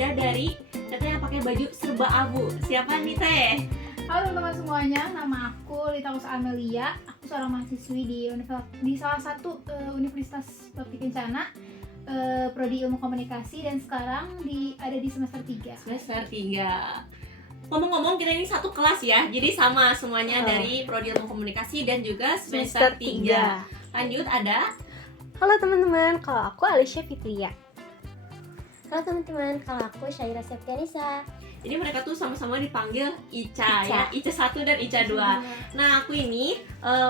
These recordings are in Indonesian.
ada dari katanya pakai baju serba abu. Siapa nih Teh? Halo teman-teman semuanya, nama aku Litaus Amelia. Aku seorang mahasiswi di salah satu Universitas Bakti Kencana, Prodi Ilmu Komunikasi, dan sekarang ada di semester 3. Semester 3. Ngomong-ngomong, kita ini satu kelas ya, jadi sama semuanya dari Prodi Ilmu Komunikasi dan juga semester 3. Lanjut ada. Halo teman-teman, kalau aku Alicia Fitria. Halo teman-teman, kalau aku Syaira Septianisa. Jadi mereka tuh sama-sama dipanggil Ica. Ya, Ica 1 dan Ica 2. Nah, aku ini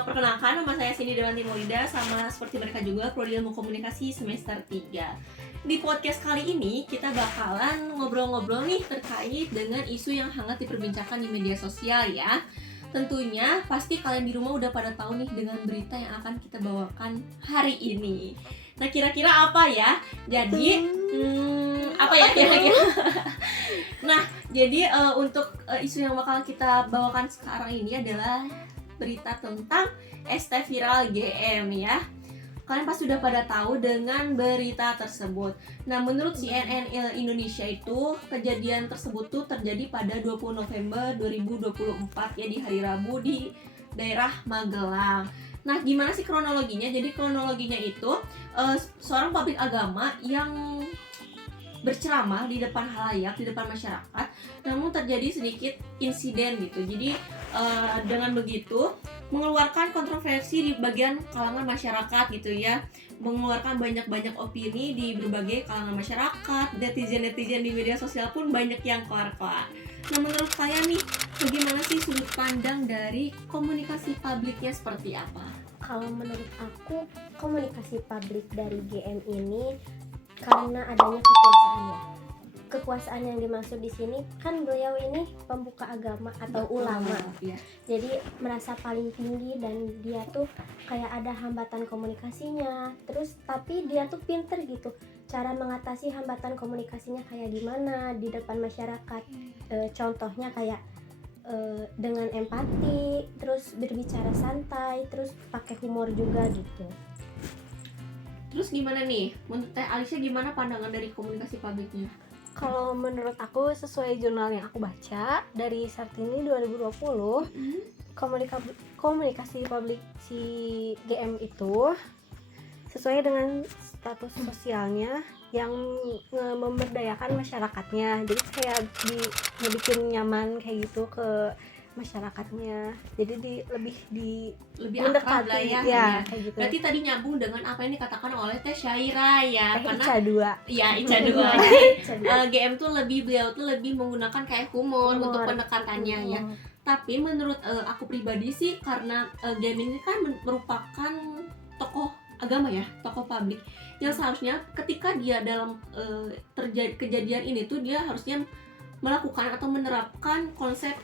perkenalkan, nama saya Cindy Dewanti Maulida, sama seperti mereka juga Prodi Ilmu Komunikasi semester 3. Di podcast kali ini kita bakalan ngobrol-ngobrol nih terkait dengan isu yang hangat diperbincangkan di media sosial ya. Tentunya pasti kalian di rumah udah pada tahu nih dengan berita yang akan kita bawakan hari ini. Nah, kira-kira apa ya? Jadi apa ya kira-kira? Nah, jadi untuk isu yang bakal kita bawakan sekarang ini adalah berita tentang ST viral GM ya. Kalian pasti sudah pada tahu dengan berita tersebut. Nah, menurut CNN Indonesia itu kejadian tersebut tuh terjadi pada 20 November 2024 ya, di hari Rabu di daerah Magelang. Nah, gimana sih kronologinya? Jadi kronologinya itu seorang publik agama yang berceramah di depan halayak, di depan masyarakat, namun terjadi sedikit insiden gitu. Jadi dengan begitu mengeluarkan kontroversi di bagian kalangan masyarakat gitu ya, mengeluarkan banyak opini di berbagai kalangan masyarakat, netizen di media sosial pun banyak yang keluar. Nah, menurut kalian nih, bagaimana sih sudut pandang dari komunikasi publiknya seperti apa? Kalau menurut aku, komunikasi publik dari GM ini karena adanya kekuasaannya. Kekuasaan yang dimaksud di sini kan beliau ini pembuka agama atau ulama. Ya. Jadi merasa paling tinggi dan dia tuh kayak ada hambatan komunikasinya. Terus tapi dia tuh pinter gitu. Cara mengatasi hambatan komunikasinya kayak gimana di depan masyarakat. Contohnya kayak dengan empati, terus berbicara santai, terus pakai humor juga gitu. Terus gimana nih? Menurut Teh Alicia gimana pandangan dari komunikasi publiknya? Kalau menurut aku, sesuai jurnal yang aku baca dari Sartini 2020, komunikasi publik si GM itu sesuai dengan status sosialnya yang memberdayakan masyarakatnya. Jadi kayak dibikin nyaman kayak gitu ke masyarakatnya. Jadi lebih akrab lah ya. Kayak gitu. Berarti tadi nyambung dengan apa yang dikatakan oleh Teh Syaira ya, karena Ica 2. ya Ica 2. Jadi GM tuh beliau tuh lebih menggunakan kayak humor untuk pendekatannya ya. Tapi menurut aku pribadi sih, karena GM ini kan merupakan tokoh agama ya, tokoh publik yang seharusnya ketika dia dalam kejadian ini tuh dia harusnya melakukan atau menerapkan konsep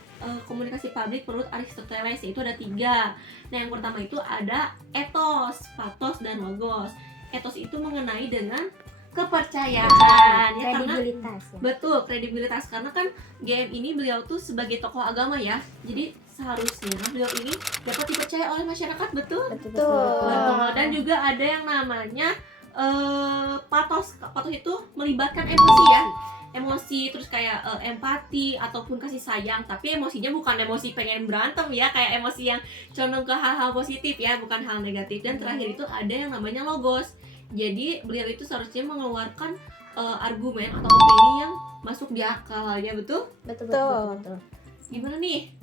komunikasi publik menurut Aristoteles, yaitu ada 3. Nah, yang pertama itu ada ethos, pathos, dan logos. Ethos itu mengenai dengan kepercayaan ya, Kredibilitas karena betul, kredibilitas, karena kan GM ini beliau tuh sebagai tokoh agama ya, jadi seharusnya beliau ini dapat dipercaya oleh masyarakat. Betul. Dan juga ada yang namanya pathos. Pathos itu melibatkan emosi ya, emosi, terus kayak empati ataupun kasih sayang, tapi emosinya bukan emosi pengen berantem ya, kayak emosi yang condong ke hal-hal positif ya, bukan hal negatif. Dan terakhir itu ada yang namanya logos. Jadi beliau itu seharusnya mengeluarkan argumen atau opini yang masuk di akal ya. Betul. Gimana nih?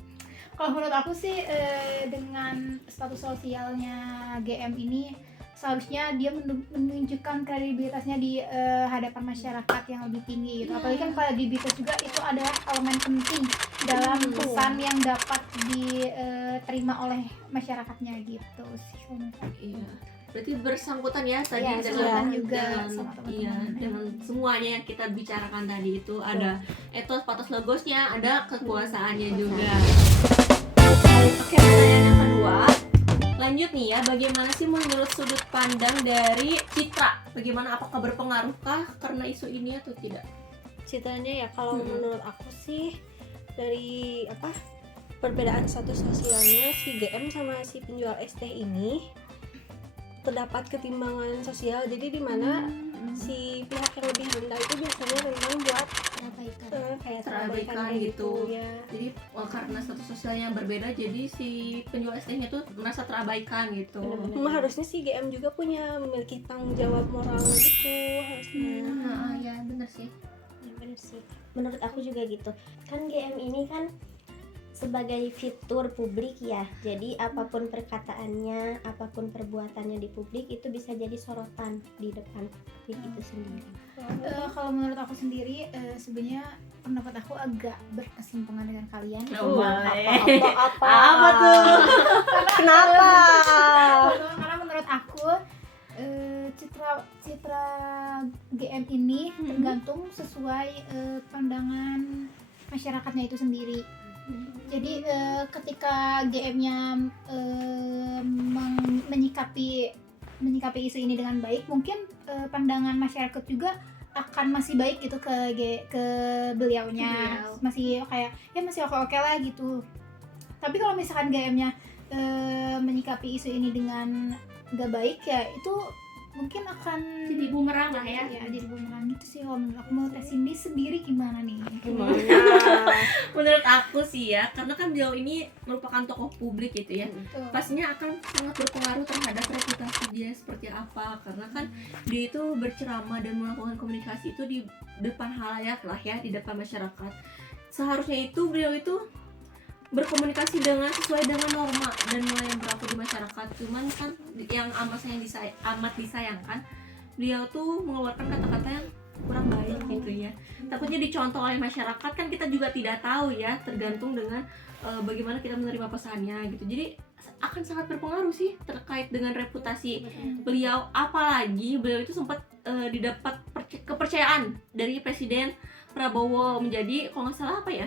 Kalau menurut aku sih dengan status sosialnya GM ini seharusnya dia menunjukkan kredibilitasnya di hadapan masyarakat yang lebih tinggi gitu. Apalagi kan kredibilitas juga itu adalah elemen penting dalam pesan yang dapat diterima oleh masyarakatnya gitu sih. Iya. Berarti bersangkutan ya tadi dengan dengan semuanya yang kita bicarakan tadi itu. Ada ethos, pathos, logosnya, ada kekuasaannya juga. Oke, pertanyaan yang kedua. Lanjut nih ya, bagaimana sih menurut sudut pandang dari Citra? Bagaimana, apakah berpengaruhkah karena isu ini atau tidak? Ceritanya ya, kalau menurut aku sih dari perbedaan status sosialnya si GM sama si penjual ST ini terdapat ketimbangan sosial. Jadi di mana si pihak yang lebih rendah itu biasanya memang buat terabaikan gitu. ya. Jadi karena status sosialnya yang berbeda, jadi si penjual ST-nya tuh merasa terabaikan gitu. Harusnya sih GM juga memiliki tanggung jawab moral gitu harusnya. Ya bener sih. Ya, bener sih. Menurut aku juga gitu. Kan GM ini kan sebagai fitur publik ya. Jadi apapun perkataannya, apapun perbuatannya di publik itu bisa jadi sorotan di depan publik itu sendiri. Kalau menurut aku sendiri sebenarnya pendapat aku agak berkesinambungan dengan kalian. Apa tuh? Kenapa? Karena menurut aku citra GM ini tergantung sesuai pandangan masyarakatnya itu sendiri. Jadi ketika GM-nya menyikapi isu ini dengan baik, mungkin pandangan masyarakat juga akan masih baik gitu ke beliaunya. Masih kayak ya masih oke lah gitu. Tapi kalau misalkan GM-nya menyikapi isu ini dengan gak baik, ya itu mungkin akan Jadi bumerang lah ya. Ya jadi bumerang gitu sih. Kalau menurut aku, menurut Cindy sendiri gimana nih? Menurut aku sih ya, karena kan beliau ini merupakan tokoh publik gitu ya, pastinya akan sangat berpengaruh terhadap reputasi dia seperti apa. Karena kan dia itu berceramah dan melakukan komunikasi itu di depan halayak lah ya, di depan masyarakat. Seharusnya itu beliau itu berkomunikasi sesuai dengan norma dan nilai yang berlaku di masyarakat. Cuman kan yang amat disayangkan, beliau tuh mengeluarkan kata-kata yang kurang baik gitu ya. Takutnya dicontoh oleh masyarakat, kan kita juga tidak tahu ya, tergantung dengan bagaimana kita menerima pesannya gitu. Jadi akan sangat berpengaruh sih terkait dengan reputasi beliau. Apalagi beliau itu sempat didapat kepercayaan dari Presiden Prabowo menjadi, kalau nggak salah apa ya,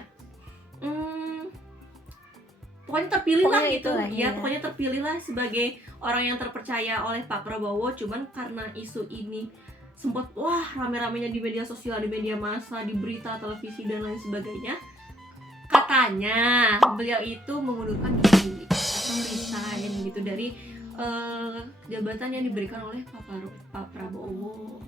pokoknya terpilih lah gitu ya, pokoknya terpilih lah sebagai orang yang terpercaya oleh Pak Prabowo. Cuman karena isu ini sempat rame-ramenya di media sosial, di media massa, di berita, televisi dan lain sebagainya, katanya beliau itu mengundurkan diri atau resign gitu dari jabatan yang diberikan oleh Pak Prabowo.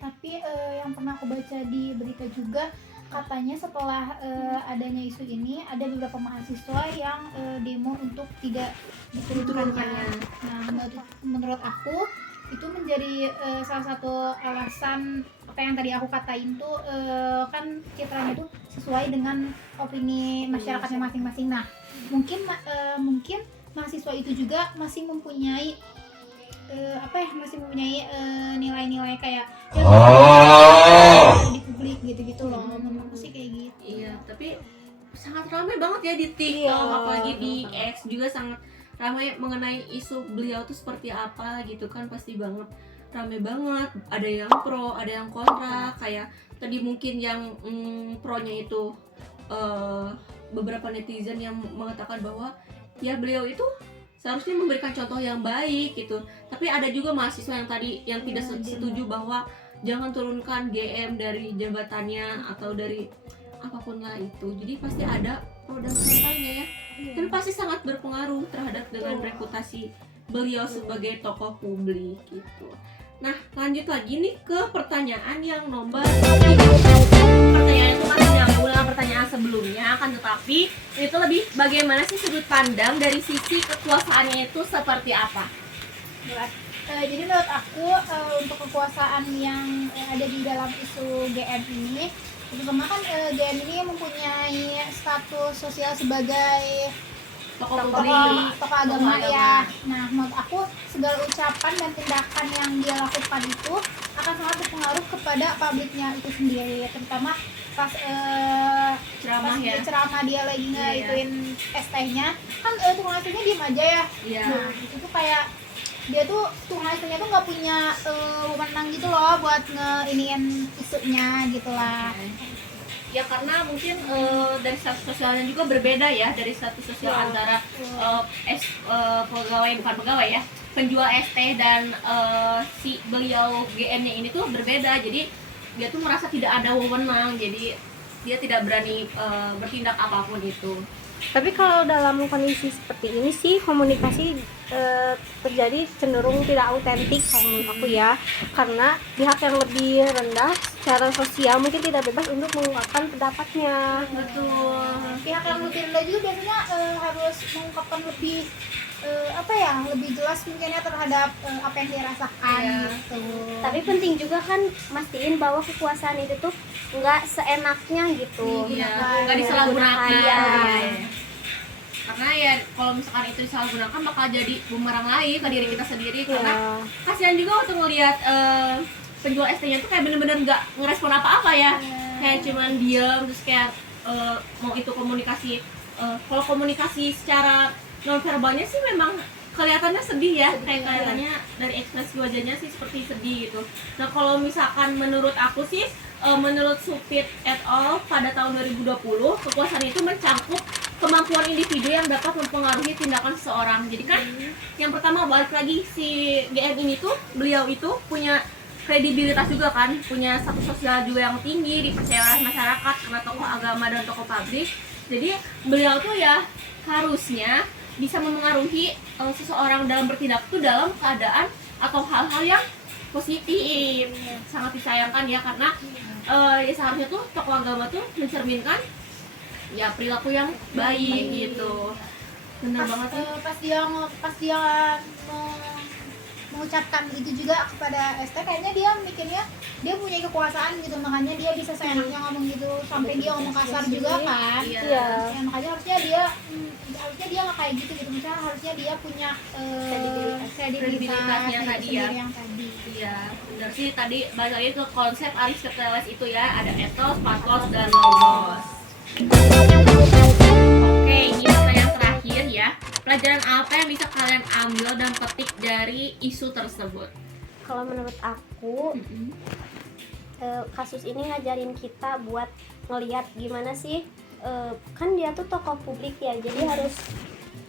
Tapi yang pernah aku baca di berita juga, katanya setelah adanya isu ini ada beberapa mahasiswa yang demo untuk tidak diturunkannya. Nah, menurut aku itu menjadi salah satu alasan apa yang tadi aku katain tuh, kan citranya itu sesuai dengan opini masyarakatnya masing-masing. Nah, mungkin mahasiswa itu juga masih mempunyai nilai-nilai kayak di publik gitu-gitu loh. Menurutku sih kayak gitu. Iya, tapi sangat ramai banget ya di TikTok, apalagi di X juga sangat ramai mengenai isu beliau tuh seperti apa gitu kan, pasti banget ramai banget. Ada yang pro, ada yang kontra. Kayak tadi mungkin yang pro-nya itu beberapa netizen yang mengatakan bahwa ya beliau itu seharusnya memberikan contoh yang baik gitu. Tapi ada juga mahasiswa yang tadi yang tidak setuju bahwa jangan turunkan GM dari jabatannya atau dari apapun lah itu. Jadi pasti ada pro dan kontranya ya. Tapi pasti sangat berpengaruh terhadap dengan reputasi beliau sebagai tokoh publik gitu. Nah, lanjut lagi nih ke pertanyaan yang nomor 3. Pertanyaan itu masih nyambung dengan pertanyaan sebelumnya, akan tetapi itu lebih bagaimana sih sudut pandang dari sisi kekuasaannya itu seperti apa? Jadi menurut aku untuk kekuasaan yang ada di dalam isu GM ini, terutama kan GM ini mempunyai status sosial sebagai tokoh agama ya. Nah, menurut aku segala ucapan dan tindakan yang dia lakukan itu akan sangat berpengaruh kepada publiknya itu sendiri, terutama pas ceramah dia lagi ngeituin ST-nya kan tukang ST-nya diem aja ya. Nah, itu tuh kayak dia tuh tukang ST-nya tuh nggak punya wewenang gitu loh buat ngeiniin isunya gitulah. Ya karena mungkin dari status sosialnya juga berbeda ya, dari status sosial antara penjual ST dan si beliau GM-nya ini tuh berbeda. Jadi dia tuh merasa tidak ada wewenang, jadi dia tidak berani bertindak apapun itu. Tapi kalau dalam kondisi seperti ini sih komunikasi terjadi cenderung tidak autentik kalau menurut aku ya, karena pihak yang lebih rendah secara sosial mungkin tidak bebas untuk mengungkapkan pendapatnya. Betul. Pihak yang lebih rendah juga biasanya harus mengungkapkan lebih lebih jelas mungkinnya terhadap apa yang dia rasakan gitu. Tapi penting juga kan mastiin bahwa kekuasaan itu tuh nggak seenaknya gitu. Iya, nggak disalahgunakan. Iya. Karena ya kalau misalkan itu disalahgunakan bakal jadi bumerang lagi ke diri kita sendiri. Karena kasihan juga waktu ngelihat penjual ST-nya tuh kayak bener-bener nggak ngerespon apa-apa ya. Kayak cuman diam terus kayak mau itu komunikasi. Kalau komunikasi secara non verbalnya sih memang kelihatannya sedih ya, kayak kelihatannya dari ekspresi wajahnya sih seperti sedih gitu. Nah kalau misalkan menurut aku sih, menurut Supit et al. Pada tahun 2020 kekuasaan itu mencakup kemampuan individu yang dapat mempengaruhi tindakan seseorang. Jadi kan yang pertama balik lagi si GM ini tuh, beliau itu punya kredibilitas juga kan, punya status sosial juga yang tinggi, dipercaya oleh masyarakat karena tokoh agama dan tokoh publik. Jadi beliau tuh ya harusnya bisa memengaruhi seseorang dalam bertindak itu dalam keadaan atau hal-hal yang positif. Sangat disayangkan ya, karena ya seharusnya tuh tokoh agama tuh mencerminkan ya perilaku yang baik gitu. Benar banget sih. Pas dia mengucapkan itu juga kepada ST, kayaknya dia mikirnya dia punya kekuasaan gitu, makanya dia bisa seenaknya ngomong gitu, sampai dia ngomong kasar juga kan. Iya. Ya, makanya harusnya dia nggak kayak gitu, misalnya harusnya dia punya Kredibilitasnya tadi ya. yang tadi. Iya, benar sih, tadi balik lagi ke konsep Aristoteles itu ya, ada ethos, pathos, dan logos. Oke, ini pertanyaan terakhir ya. Pelajaran apa yang bisa kalian ambil dan petik dari isu tersebut? Kalau menurut aku kasus ini ngajarin kita buat ngelihat gimana sih, kan dia tuh tokoh publik ya, jadi harus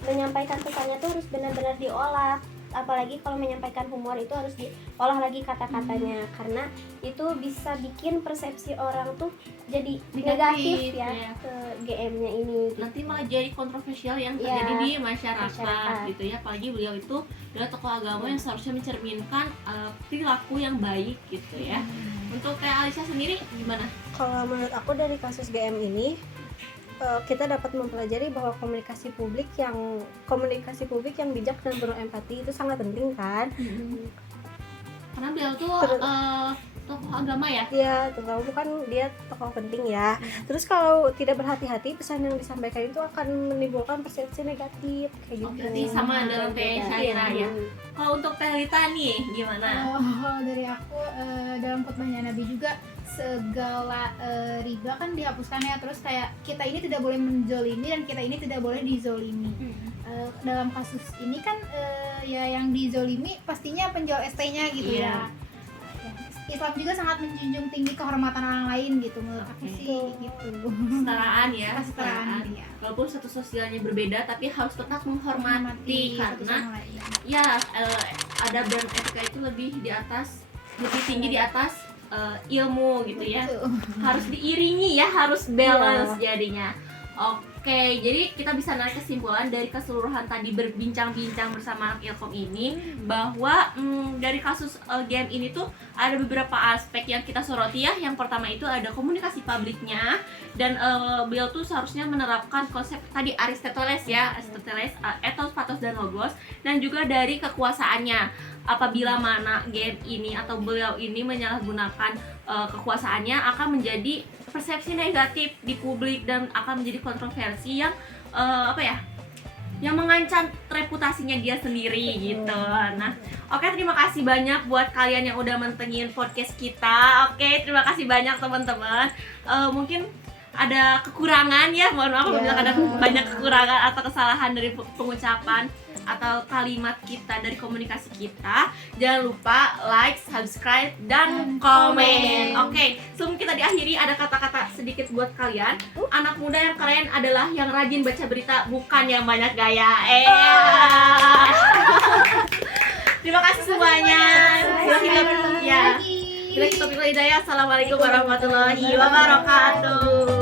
menyampaikan pesannya tuh harus benar-benar diolah. Apalagi kalau menyampaikan humor itu harus diolah lagi kata-katanya, karena itu bisa bikin persepsi orang tuh jadi negatif ya ke GM-nya ini. Nanti malah jadi kontroversial yang terjadi di masyarakat gitu ya. Apalagi beliau itu adalah tokoh agama yang seharusnya mencerminkan perilaku yang baik gitu ya. Untuk Teh Alisa sendiri gimana? Kalau menurut aku dari kasus GM ini, kita dapat mempelajari bahwa komunikasi publik yang bijak dan penuh empati itu sangat penting kan. Karena beliau tuh tokoh agama ya. Iya, terutama bukan dia tokoh penting ya. Terus kalau tidak berhati-hati, pesan yang disampaikan itu akan menimbulkan persepsi negatif kayak gitu. Berarti sama dalam Teh Syairah ya. Kalau untuk Teh Lita nih gimana? Dari aku, dalam khotbahnya Nabi juga segala riba kan dihapuskan ya, terus kayak kita ini tidak boleh menzolimi dan kita ini tidak boleh dizolimi. Dalam kasus ini kan ya yang dizolimi pastinya penjual ST-nya gitu ya. Islam juga sangat menjunjung tinggi kehormatan orang lain gitu, menurut aku sih gitu. Kesetaraan ya, Kesetaraan, ya. Walaupun status sosialnya berbeda tapi harus tetap menghormati karena ya adab dan etika itu lebih tinggi di atas ilmu gitu ya. Harus diiringi ya, harus balance jadinya. Oke, jadi kita bisa narik kesimpulan dari keseluruhan tadi berbincang-bincang bersama anak Ilkom ini bahwa dari kasus GM ini tuh ada beberapa aspek yang kita soroti ya. Yang pertama itu ada komunikasi publiknya, dan beliau tuh seharusnya menerapkan konsep tadi Aristoteles ya, ethos, pathos, dan logos, dan juga dari kekuasaannya. Apabila mana GM ini atau beliau ini menyalahgunakan kekuasaannya, akan menjadi persepsi negatif di publik dan akan menjadi kontroversi yang yang mengancam reputasinya dia sendiri gitu. Nah, oke, terima kasih banyak buat kalian yang udah mentengin podcast kita. Oke, terima kasih banyak teman-teman. Mungkin ada kekurangan ya, mohon maaf apabila ada banyak kekurangan atau kesalahan dari pengucapan atau kalimat kita dari komunikasi kita. Jangan lupa like, subscribe, dan komen. Oke, sebelum kita diakhiri ada kata-kata sedikit buat kalian. Anak muda yang keren adalah yang rajin baca berita, bukan yang banyak gaya. Terima kasih semuanya. Bila kita pilih hidayah. Assalamualaikum warahmatullahi wabarakatuh.